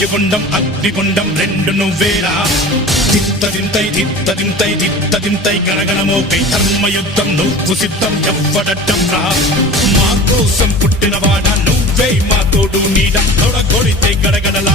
వాయుగుండం అగ్నిగుండం రెండు నువ్వేరా తిత్తదింతై గణగణమోకై ధర్మయుద్ధం నువ్వు సిద్ధం ఎవ్వడట్టం రా మా కోసం పుట్టినవాడా నువ్వే మా తోడు నీడ తొడగొడితే గడగడల